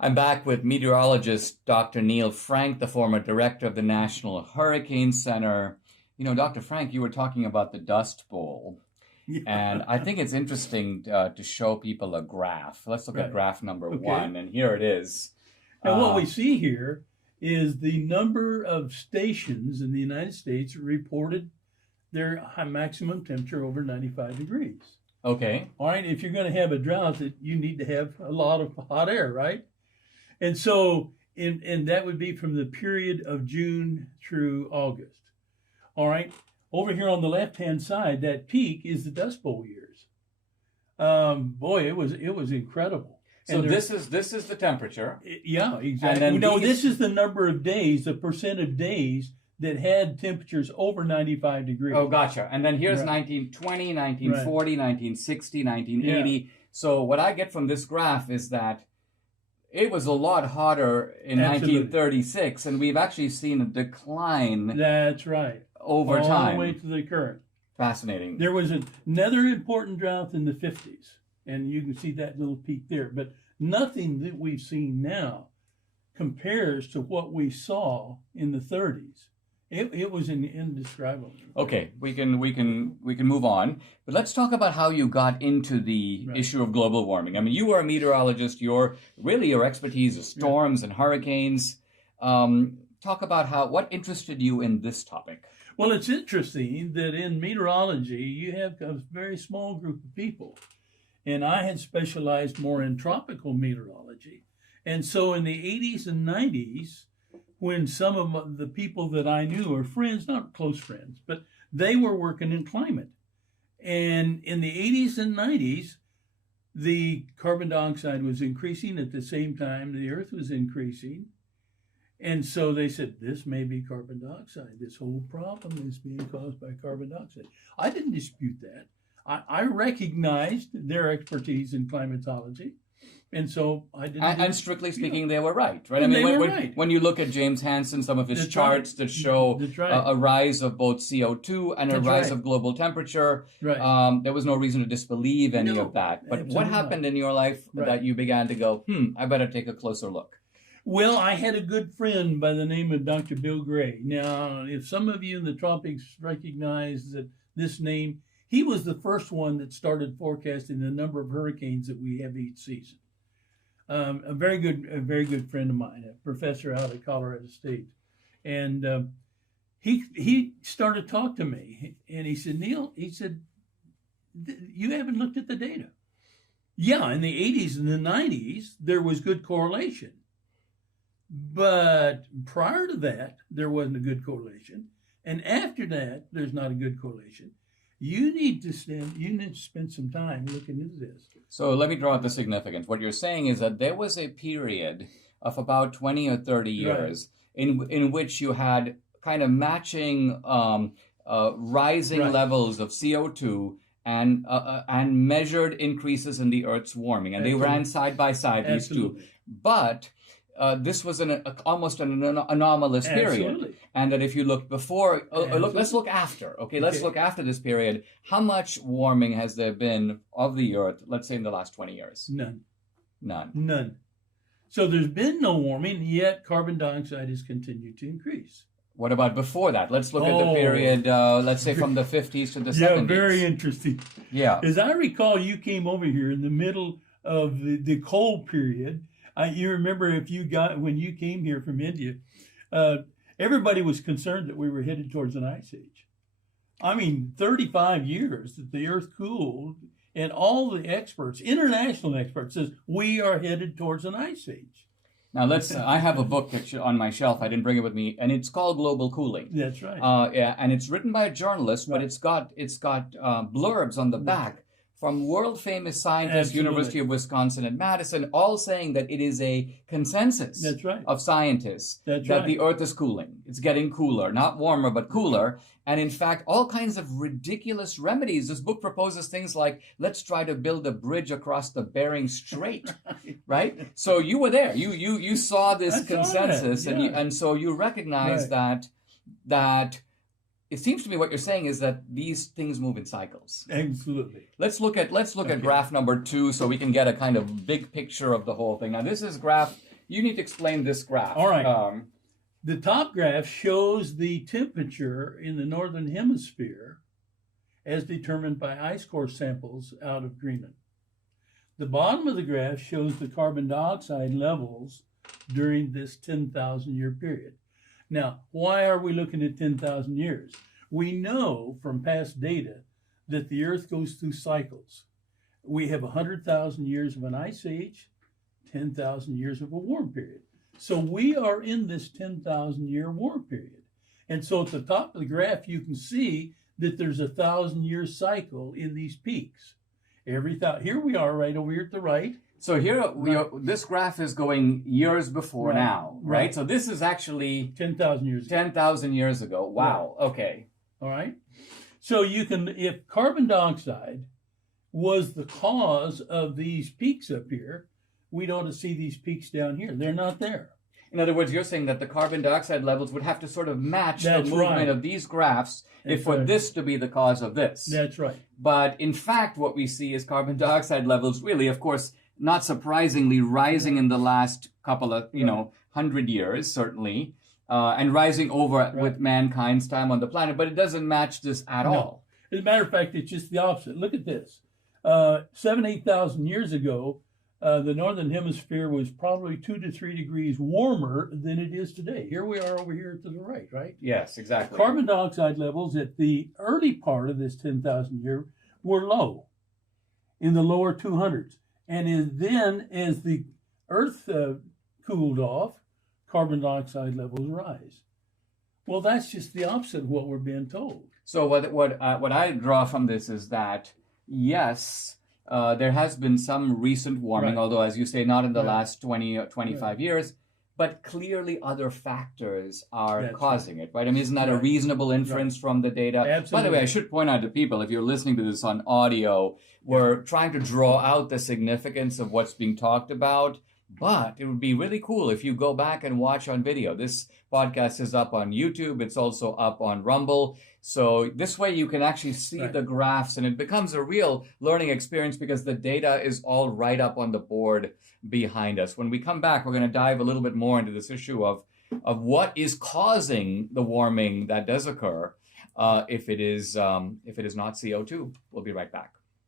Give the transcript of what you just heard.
I'm back with meteorologist Dr. Neil Frank, the former director of the National Hurricane Center. Dr. Frank, you were talking about the Dust Bowl, Yeah. and I think it's interesting to show people a graph. Let's look at Right. graph number Okay. 1, and here it is. And what we see here is the number of stations in the United States reported their maximum temperature over 95 degrees. Okay. All right, if you're going to have a drought, you need to have a lot of hot air, right? And so, and that would be from the period of June through August. All right, over here on the left-hand side, that peak is the Dust Bowl years. Boy, it was incredible. So this is the temperature. Yeah, exactly. And then This is the number of days, the percent of days that had temperatures over 95 degrees. Oh, gotcha. And then here's Right. 1920, 1940, 1960, 1980. Yeah. So what I get from this graph is that it was a lot hotter in Absolutely. 1936, and we've actually seen a decline That's right. over All time. the way to the current. Fascinating. There was another important drought in the 50s, and you can see that little peak there. But nothing that we've seen now compares to what we saw in the 30s. It was indescribable. Okay, we can move on, but let's talk about how you got into the Right. issue of global warming. I mean, you are a meteorologist. Your expertise is storms and hurricanes. Talk about what interested you in this topic. Well, it's interesting that in meteorology, you have a very small group of people. And I had specialized more in tropical meteorology. And so in the 80s and 90s, when some of the people that I knew are friends, not close friends, but they were working in climate. And in the 80s and 90s, the carbon dioxide was increasing at the same time the Earth was increasing. And so they said, this may be carbon dioxide. This whole problem is being caused by carbon dioxide. I didn't dispute that. I recognized their expertise in climatology. And so I didn't. And strictly speaking, they were right, right? And I mean, they were when, right. when you look at James Hansen, some of his That's charts right. that show That's right. a rise of both CO2 and a That's rise right. of global temperature, Right. there was no reason to disbelieve any No, of that. But what absolutely happened not. in your life Right. that you began to go, I better take a closer look? Well, I had a good friend by the name of Dr. Bill Gray. Now, if some of you in the tropics recognize that this name, he was the first one that started forecasting the number of hurricanes that we have each season. A very good friend of mine, a professor out of Colorado State, and he started to talk to me, and he said, Neil, he said, you haven't looked at the data. Yeah, in the 80s and the 90s, there was good correlation. But prior to that, there wasn't a good correlation. And after that, there's not a good correlation. You need to spend some time looking into this. So let me draw out the significance. What you're saying is that there was a period of about 20 or 30 years in which you had kind of matching rising Right. levels of CO2 and measured increases in the Earth's warming, and they Absolutely. ran side by side, these two. Absolutely. But this was almost an anomalous period. Absolutely. And that if you look before, let's look after. Okay, let's Okay. look after this period. How much warming has there been of the Earth, let's say in the last 20 years? None. None. So there's been no warming, yet carbon dioxide has continued to increase. What about before that? Let's look at the Oh. period, let's say from the 50s to the 70s. Yeah, very interesting. Yeah. As I recall, you came over here in the middle of the cold period. You remember when you came here from India, everybody was concerned that we were headed towards an ice age. I mean, 35 years that the Earth cooled, and all the experts, international experts, says we are headed towards an ice age. Now I have a book on my shelf. I didn't bring it with me, and it's called Global Cooling. That's right. Yeah, and it's written by a journalist, but Right. it's got blurbs on the back from world famous scientists, Absolutely. University of Wisconsin and Madison, all saying that it is a consensus That's right. of scientists That's that right. the Earth is cooling. It's getting cooler, not warmer, but cooler. And in fact, all kinds of ridiculous remedies. This book proposes things like, let's try to build a bridge across the Bering Strait, right? So you were there. You saw this I saw consensus, that, and yeah. and so you recognize that it seems to me what you're saying is that these things move in cycles. Absolutely. Let's look at graph number 2 so we can get a kind of big picture of the whole thing. Now this is graph You need to explain this graph. All right. The top graph shows the temperature in the northern hemisphere as determined by ice core samples out of Greenland. The bottom of the graph shows the carbon dioxide levels during this 10,000 year period. Now, why are we looking at 10,000 years? We know from past data that the Earth goes through cycles. We have 100,000 years of an ice age, 10,000 years of a warm period. So we are in this 10,000 year warm period. And so at the top of the graph, you can see that there's a 1,000-year cycle in these peaks. Here we are right over here at the right. So here this graph is going years before now, right? Right. So this is actually 10,000 years ago. 10,000 years ago. Wow. Right. Okay. All right. So if carbon dioxide was the cause of these peaks up here, we'd ought to see these peaks down here. They're not there. In other words, you're saying that the carbon dioxide levels would have to sort of match the movement of these graphs for this to be the cause of this. That's right. But in fact, what we see is carbon dioxide levels really, of course, not surprisingly, rising in the last couple of, 100 years, certainly, and rising over with mankind's time on the planet. But it doesn't match this at all. As a matter of fact, it's just the opposite. Look at this. 8,000 years ago, the northern hemisphere was probably 2 to 3 degrees warmer than it is today. Here we are over here to the right? Yes, exactly. Carbon dioxide levels at the early part of this 10,000 year were low, in the lower 200s. And then as the Earth cooled off, carbon dioxide levels rise. Well, that's just the opposite of what we're being told. So what I draw from this is that, yes, there has been some recent warming, although, as you say, not in the last 20 or 25 years, but clearly other factors are causing it, right? I mean, isn't that a reasonable inference from the data? Absolutely. By the way, I should point out to people, if you're listening to this on audio, we're trying to draw out the significance of what's being talked about, but it would be really cool if you go back and watch on video. This podcast is up on YouTube. It's also up on Rumble. So this way you can actually see the graphs, and it becomes a real learning experience because the data is all right up on the board behind us. When we come back, we're going to dive a little bit more into this issue of what is causing the warming that does occur if it is not CO2. We'll be right back.